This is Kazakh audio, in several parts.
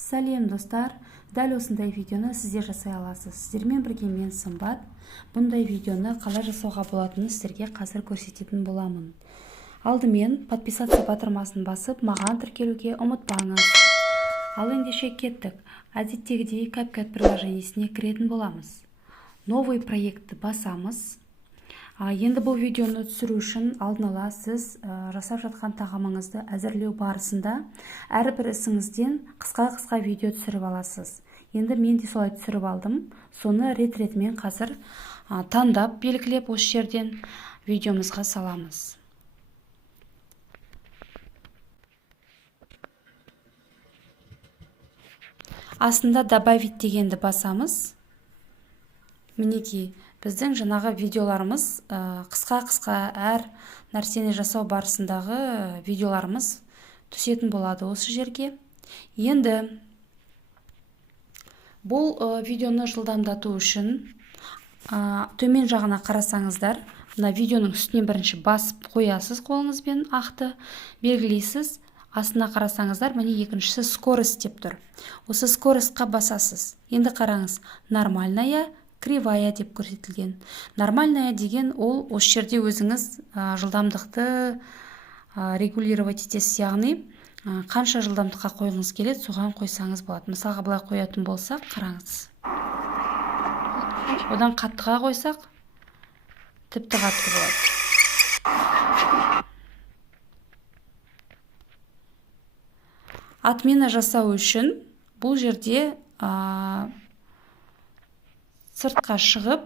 Сәлем достар, дәл осындай видеоны сіздер жасай аласыз. Сіздермен бірге мен Сымбат. Бұндай видеоны қалай жасауға болатынын сіздерге қазір көрсететін боламын. Алдымен подписаться батырмасын басып, маған тіркелуге ұмытпаңыз. Ал ендеше кеттік. Әдеттегідей CapCut приложениесіне кіретін боламыз. Новый проектті басамыз. Енді бұл видеоны түсіру үшін алдын ала сіз жасап жатқан тағамыңызды әзірлеу барысында әрбір ісіңізден қысқа видео түсіріп аласыз. Енді мен де солай түсіріп алдым. Соны рет-ретімен қазір таңдап белгілеп осы жерден видеомызға саламыз. Астында добавить дегенді басамыз. Мінекей, біздің жаңағы видеоларымыз қысқа әр нәрсені жасау барысындағы видеоларымыз түсетін болады осы жерге. Енді бұл видеоны жылдамдату үшін төмен жағына қарасаңыздар, мына видеоның үстінен бірінші басып қоясыз қолыңызбен, ақты белгілейсіз. Астына қарасаңыздар, міне екіншісі скорость деп тұр. Осы скоростьқа басасыз. Енді қараңыз, нормальная, кривая деп көрсетілген. Нормальная деген ол осы жерде өзіңіз жылдамдықты регулировать етесіз, яғни қанша жылдамдыққа қойғыңыз келеді, соған қойсаңыз болады. Мысалға былай қоятын болсақ, қараңыз. Одан қаттыға қойсақ, тіпті қатты болады. Отмена жасау үшін бұл жерде сыртқа шығып,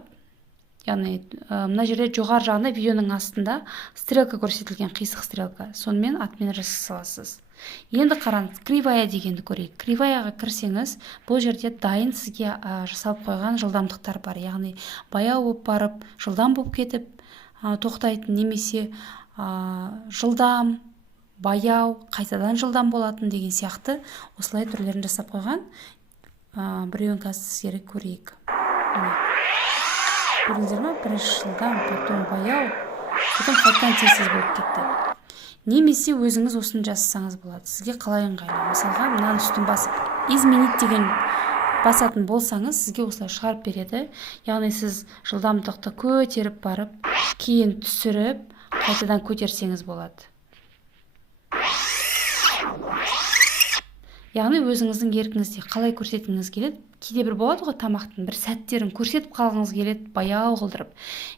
яғни мына жерде жоғары жағында видеоның астында стрелка көрсетілген, қисық стрелка. Сонымен отмена жасай саласыз. Енді қараңыз, кривая дегенді көрейік. Криваяға кірсеңіз, бұл жерде дайын сізге жасалып қойған жылдамдықтар бар. Яғни баяу болып барып, жылдам болып кетіп тоқтайтын, немесе жылдам, баяу, қайтадан жылдам болатын деген сияқты осылай түрлерін жасап қойған. Біреуін қазір сіздерге көрейік. Көрдіңіздер ме? Бірінші жылдам, потом баяу, потом қайтадан тез болып кетті. Немесе өзіңіз осыны жасасаңыз болады. Сізге қалай ыңғайлы. Мысалға, мынаны үстін басып, изменить деген басатын болсаңыз, сізге осылай шығарып береді. Яғни сіз жылдамдықты көтеріп барып, кейін түсіріп, қайтадан көтерсеңіз болады. Яғни өзіңіздің еркіңізде қалай көрсеткіңіз келеді. Кейде бір болады ғой, тамақтың бір сәттерін көрсетіп қалғыңыз келеді, баяу қылдырып.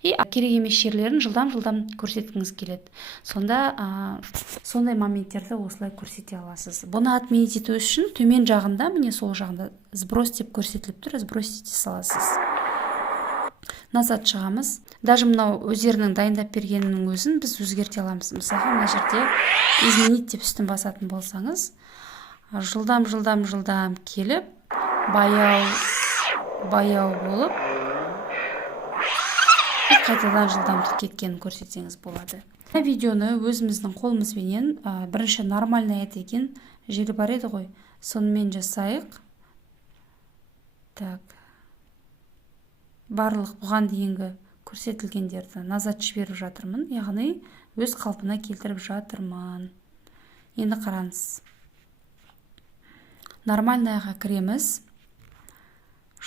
Керек емес жерлерін жылдам көрсеткіңіз келеді. Сонда сондай моменттерді осылай көрсете аласыз. Бұны отменить ету үшін төмен жағында, міне сол жағында сброс деп көрсетіліп тұр, сброс ете саласыз. Назад шығамыз. Даже мынау өздерінің дайындап бергенінің өзін біз өзгерте аламыз. Мысалға, мына жерде изменить деп үстін басатын болсаңыз, жылдам келіп, баяу болып, қайтадан жылдамдық кеткенін көрсетсеңіз болады. Видеоны өзіміздің қолымызбенен бірінші нормальная деген жері бар еді ғой, сонымен жасайық. Так. Барлық бұған дейінгі көрсетілгендерді назад жіберіп жатырмын, яғни өз қалпына келтіріп жатырмын. Енді қараңыз. Нормальныйға кіреміз.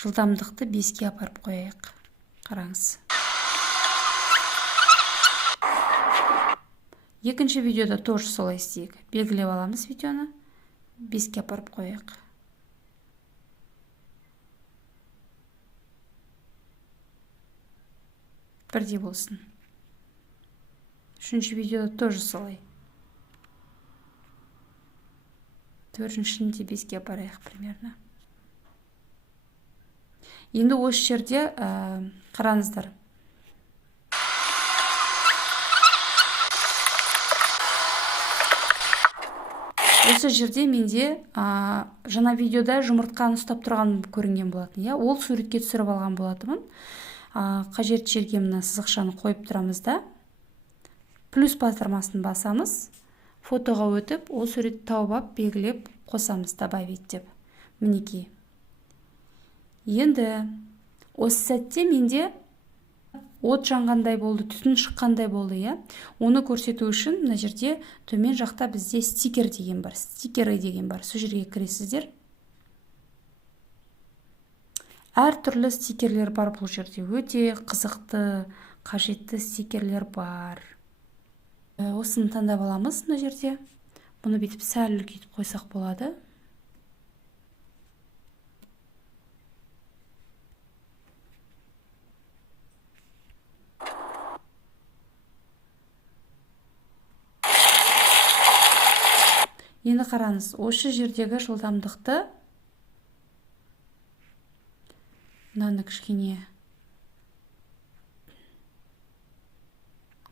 Жылдамдықты 5-ке апарып қояйық. Қараңыз. Екінші видеода тоже солай істейік. Белгілеп аламыз видеоны. 5-ке апарып қояйық. Бірдей болсын. Үшінші видеода тоже солай. Төртіншінде 5-ке апарайық примерно. Енді осы жерде қараңыздар. Осы жерде менде жаңа видеода жұмыртқаны ұстап тұрған көрінген болатын. Ол суретке түсіріп алған болатымын. Қажет жерге мына сызықшаны қойып тұрамыз да. Плюс батырмасын басамыз. Фотоға өтіп, ол суретті тауып ап, белгілеп қосамыз, добавить деп. Мінекей. Енді осы сәтте менде от жанғандай болды, түтін шыққандай болды, Оны көрсету үшін мына жерде төмен жақта бізде стикер деген бар, стикеры деген бар. Сол жерге кіресіздер. Әртүрлі стикерлер бар бұл жерде. Өте қызықты, қажетті стикерлер бар. Осыны таңдап аламыз мына жерде. Бұны бүйтіп сәл үлкейтіп қойсақ болады. Енді қараңыз, осы жердегі жылдамдықты мынаны кішкене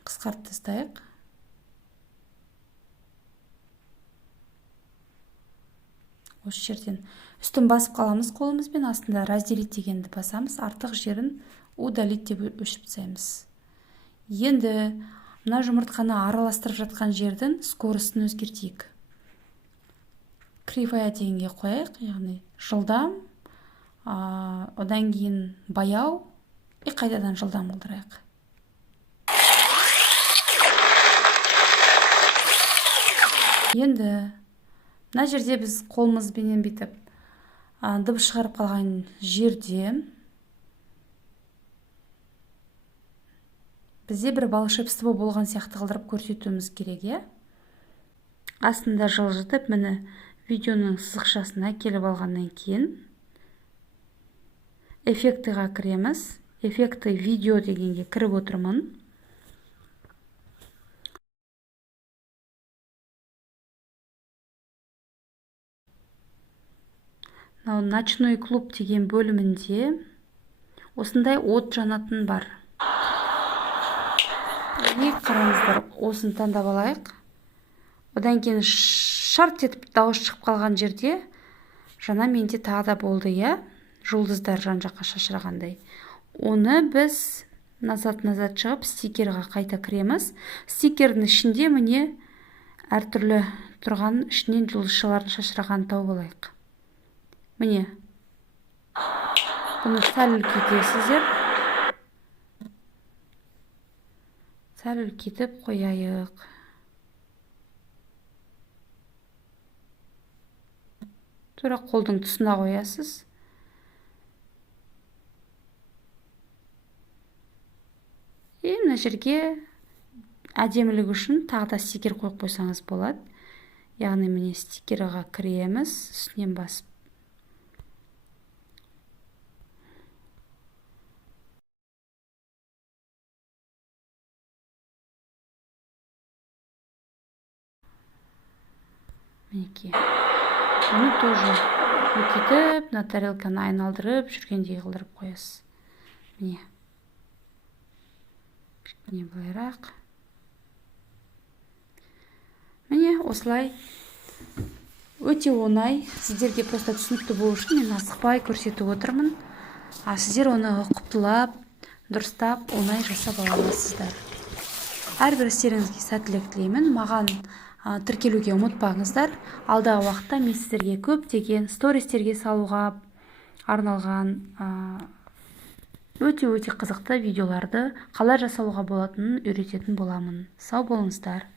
қысқартып тастайық. Осы жерден үстін басып қаламыз қолымызбен, астында разделить дегенді басамыз, артық жерін удалить деп өшіріп тастаймыз. Енді мына жұмыртқаны араластырып жатқан жердің скоростын өзгертейік. Кривая дегенге қояйық, яғни жылдам, одан кейін баяу, қайтадан жылдам қылдырайық. Енді мына жерде біз қолымызбенен бүйтіп дыбыс шығарып қалған жерде бізде бір волшебство болған сияқты қылдырып көрсетуіміз керек. Астында жылжытып, міне видеоның сызықшасына келіп алғаннан кейін эффектіға кіреміз. Эффекті видео дегенге кіріп отырмын. Ночной клуб деген бөлімінде осындай от жанатын бар. Қараңыздар, осыны таңдап алайық. Одан кейін шарт етіп дауыс шығып қалған жерде жаңа менде тағы да болды, жұлдыздар жан жаққа шашырағандай. Оны біз назад шығып стикерға қайта кіреміз. Стикердің ішінде міне әртүрлі тұрған ішінен жұлдызшалардың шашырағанын тауып алайық. Міне, бұны сәл үлкейтесіздер. Сәл үлкейтіп қояйық. Тура қолдың тұсына қоясыз. Мына жерге әдемілік үшін тағы да стикер қойып қойсаңыз болады. Яғни міне стикерға кіреміз, үстінен басып. Мінекей. Оны тоже үлкейтіп, мына тарелканы айналдырып, жүргендей қылдырып қоясыз. Міне. Міне былайырақ. Міне осылай. Өте оңай. Сіздерге просто түсінікті болу үшін мен асықпай көрсетіп отырмын. Сіздер оны құптылап, дұрыстап, оңай жасап ала аласыздар. Әрбір істеріңізге сәттілік тілеймін. Маған тіркелуге ұмытпаңыздар. Алдағы уақытта мен сіздерге көптеген стористерге салуға арналған өте қызықты видеоларды қалай жасауға болатынын үйрететін боламын. Сау болыңыздар.